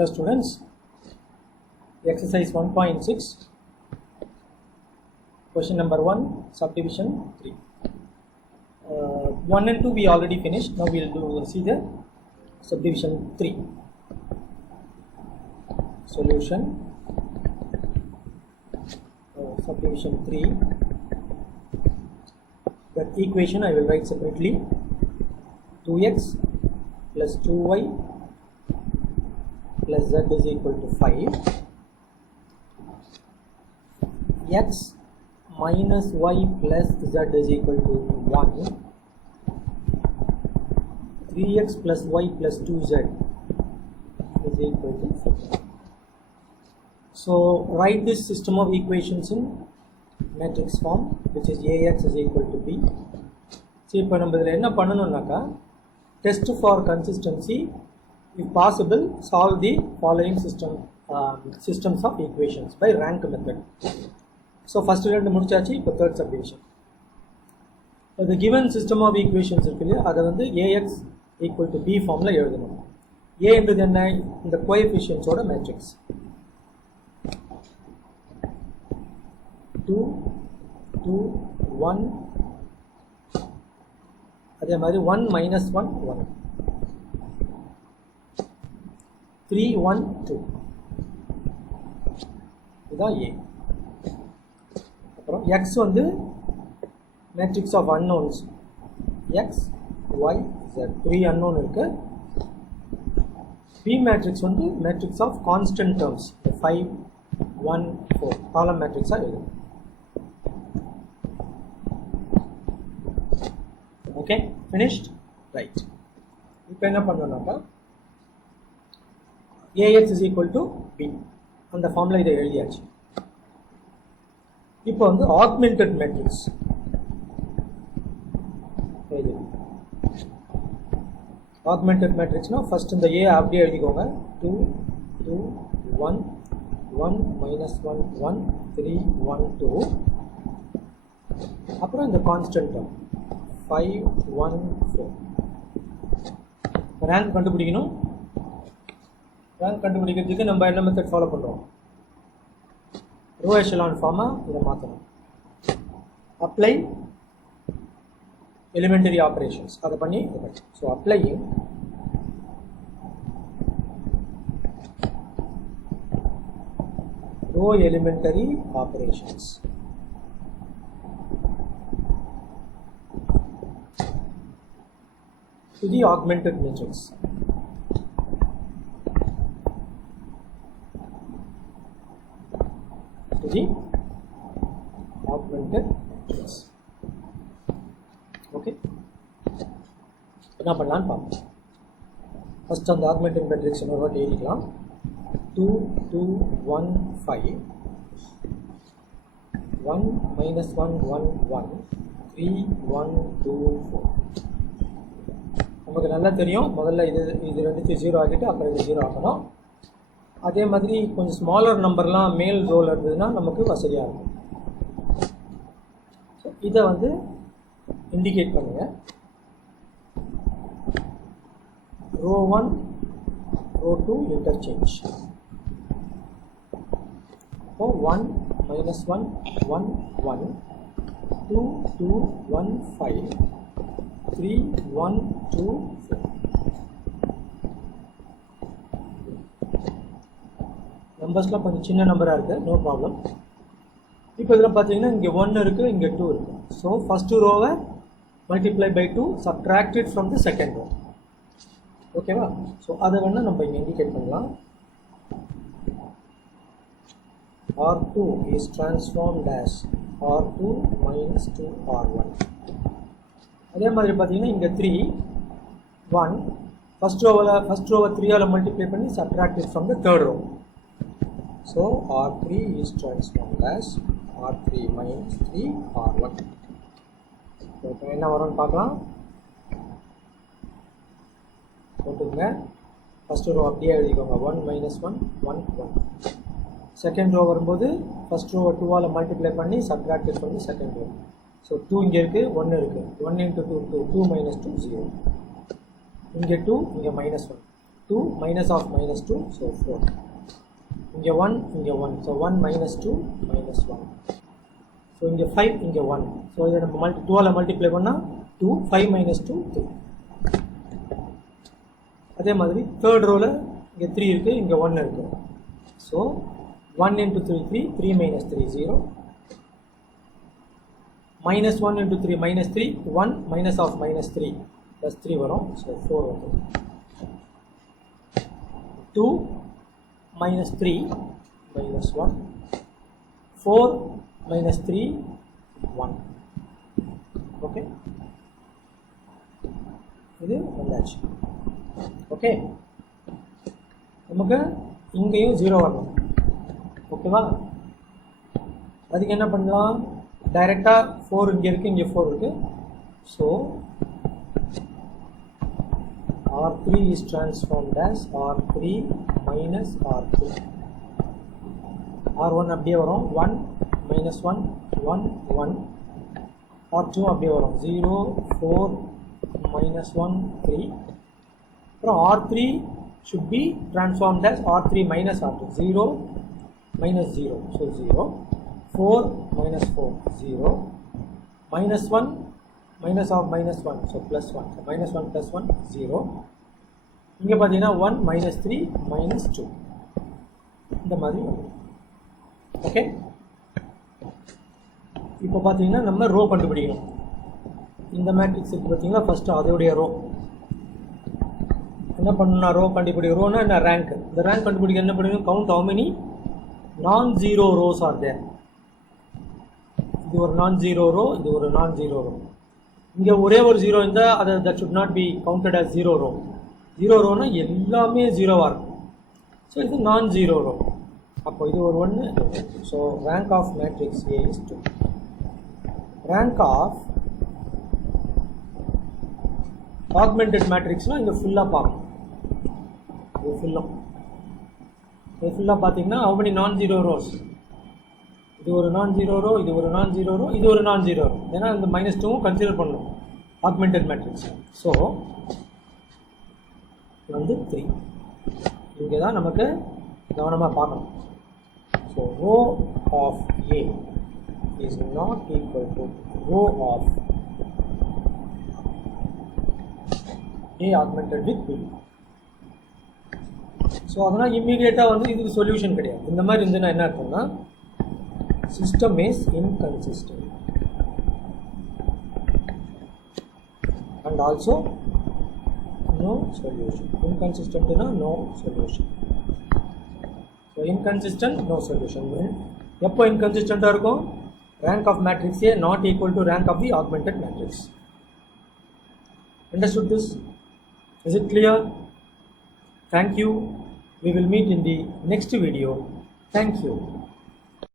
Hello students, exercise 1.6, question number 1, subdivision 3. 1 and 2 we already finished. Now we will see the subdivision 3. Solution, subdivision 3. That equation I will write separately. 2x plus 2y plus z is equal to 5. X minus y plus z is equal to 1. 3x plus y plus 2z is equal to 4. So write this system of equations in matrix form, which is Ax is equal to b. So இப்போ நம்ம இதில் என்ன பண்ணணும்னாக்கா, test for consistency, if possible solve the following systems of equations by rank method. So first ரெண்டு முடிச்சாச்சு, இப்போ third subdivision. So the given system of equations இருக்கு இல்லையா, அதை வந்து Ax equal to b ஃபார்மில் எழுதணும். A என்றது என்ன, இந்த கோஎஃபிஷியன்ஸோட மேட்ரிக்ஸ். 2, 2, 1, அதே மாதிரி 1 minus 1, 1, 3, 1, 2, இதுதான் A. அப்புறம் X வந்து matrix of unknowns, X, Y, Z, 3 unknown இருக்கு. B மேட்ரிக்ஸ் வந்து மேட்ரிக்ஸ் ஆஃப் கான்ஸ்டன்ட் டேர்ம்ஸ், 5, 1, 4 காலம் மேட்ரிக்ஸாக எழுதும். Okay, finished? Right. இப்போ என்ன பண்ணணும்னாக்கா, Ax is equal to b, அந்த ஃபார்முலா இதை எழுதியாச்சு. இப்போ வந்து ஆக்மெண்டட் மேட்ரிக்ஸ் எழுதி. ஆக்மெண்டட் மேட்ரிக்ஸ்னா ஃபர்ஸ்ட் இந்த A அப்படியே எழுதிக்கோங்க. 2, 2, 1, 1 minus 1, 1, 3, 1, 2. அப்புறம் இந்த கான்ஸ்டன்ட் டேர்ம் 5, 1, 4. ரேங்க் கண்டுபிடிக்கணும். ரேங்க் கண்டுபிடிக்கிறதுக்கு நம்ம என்ன மெத்தட் ஃபாலோ பண்ணுறோம், ரோ எஷலான் ஃபார்மாக இதை மாற்றணும். அப்ளை எலிமெண்டரி ஆப்ரேஷன்ஸ் அதை பண்ணி இதை. So applying row elementary operations to the augmented matrix. To the augmented matrix. Okay. என்ன பண்ணலான்னு பார்ப்போம். ஃபர்ஸ்ட் அந்த augmented matrix இன்னொரு வாட்டி எழுதிக்கலாம். 2, 2, 1, 5, 1 minus 1, 1, 1, 3, 1, 2, 4. நமக்கு நல்லா தெரியும், முதல்ல இது ரெண்டுத்தையும் 0 ஆகிட்டு அப்புறம் இது 0 ஆகணும். அதே மாதிரி கொஞ்சம் ஸ்மாலர் நம்பர்லாம் மேல் ரோல் இருந்ததுன்னா நமக்கு வசதியாக இருக்கும். ஸோ இதை வந்து இண்டிகேட் பண்ணுங்க. Row 1, row 2 interchange. So 1 minus 1, 1, 1, 2, 2, 1, 5, 3, 1, 2, 4. நம்பர்ஸ்லாம் கொஞ்சம் சின்ன நம்பராக இருக்குது, நோ ப்ராப்ளம். இப்போ இதில் பார்த்தீங்கன்னா இங்கே 1 இருக்குது, இங்கே 2 இருக்குது. ஸோ ஃபஸ்ட்டு ரோவை multiply by 2 subtracted from the second row. ஓகேவா? ஸோ அதை வேணால் நம்ம இங்கே இண்டிகேட் பண்ணலாம். R2 is transformed as R2 minus 2R1. அதே மாதிரி பார்த்தீங்கன்னா இங்கே 3, 1 ஃபஸ்ட் ரோவை 3ஆல் மல்டிப்ளை பண்ணி subtracted from the third row. So R3 is transformed as R3 minus 3R1. இப்போ என்ன வரும்னு பார்க்கலாம். போட்டுங்க. ஃபஸ்ட்டு ரோ அப்படியே எழுதிக்கோங்க. 1 minus 1, 1, 1. செகண்ட் ரோ வரும்போது ஃபஸ்ட் ரோவை 2ஆல் மல்டிப்ளை பண்ணி subtracted from the second row. So 2 இங்கே இருக்குது, 1 இருக்குது. 1 into 2, 2 minus 2, 0. இங்கே 2, இங்கே -1. 2 minus of minus 2, so 4. இங்கே 1, இங்கே 1, so 1 minus 2 minus 1. So இங்கே 5, இங்கே 1. So இதை நம்ம 2ஆல் மல்டிப்ளை பண்ணால் 2, 5 minus 2, 2. அதே மாதிரி தேர்ட் ரோவில் இங்கே 3 இருக்குது, இங்கே 1 இருக்குது. ஸோ 1 into 3, 3, 3 minus 3, 0. Minus 1 into 3, minus 3, 1 minus of minus 3, plus 3 வரும், ஸோ 4 வரும். 2 minus 3 minus 1, 4 minus 3, 1. ஓகே, இது வந்தாச்சு. ஓகே, நமக்கு இங்கேயும் 0 வரணும். ஓகேவா? அதுக்கு என்ன பண்ணலாம்? டைரெக்டாக 4 இங்கே இருக்குது, இங்கே 4 இருக்குது. So R3 is transformed as R3 minus R2. R1 அப்படியே வரும், 1 minus 1, 1, 1. R2 அப்படியே வரும், 0, 4, minus 1, 3. அப்புறம் R3 should be transformed as R3 minus R2. 0 minus 0, so 0. 4 minus 4, 0. Minus 1, minus of minus 1, so plus 1. So minus 1 plus 1, 0. இங்கே பார்த்தீங்கன்னா 1 minus 3 minus 2. இந்த மாதிரி வரும். ஓகே, இப்போ பார்த்தீங்கன்னா நம்ம ரோ கண்டுபிடிக்கணும். இந்த மேட்ரிக்ஸ் இருக்குது பார்த்தீங்கன்னா, ஃபஸ்ட்டு அதோடைய ரோ என்ன பண்ணணும்? ரோ கண்டுபிடிக்க. ரோனா என்ன? ரேங்க். இந்த ரேங்க் கண்டுபிடிக்க என்ன பண்ணணும்? கவுண்ட் ஹவு மெனி நான் ஜீரோ ரோஸ் ஆர் தேர். இது ஒரு நான் ஜீரோ ரோ, இது ஒரு நான் ஜீரோ ரோ. இங்கே ஒரே ஒரு 0 இருந்தால் அதை that should not be counted as 0 row. 0 ரோனா எல்லாமே 0வாக இருக்கும். ஸோ இது நான் ஜீரோ ரோ. அப்போ இது ஒரு 1. So rank of matrix A is 2. Rank of augmented மேட்ரிக்ஸ்னால் இங்கே ஃபுல்லாக பார்க்கணும். இது ஃபுல்லாக பார்த்தீங்கன்னா how many non zero rows? இது ஒரு நான் ஜீரோ ரோ, இது ஒரு நான் ஜீரோ ரோ, இது ஒரு நான் ஜீரோ ரோ. ஏன்னா இந்த -2 கன்சிடர் பண்ணணும் ஆக்மெண்டட் மேட்ரிக்ஸ். ஸோ வந்து 3. இங்கே தான் நமக்கு கவனமாக பார்க்கணும். So row of A is not equal to row of A augmented with B. So அதனால் இம்மீடியட்டாக வந்து இதுக்கு சொல்யூஷன் கிடையாது. இந்த மாதிரி இருந்துன்னா என்ன அர்த்தம்னா, system is inconsistent and also no solution. Inconsistent na no solution. So inconsistent, no solution. எப்போ inconsistent இருக்கும்? Rank of matrix A not equal to rank of the augmented matrix. Understood this? Is it clear? Thank you. We will meet in the next video. Thank you.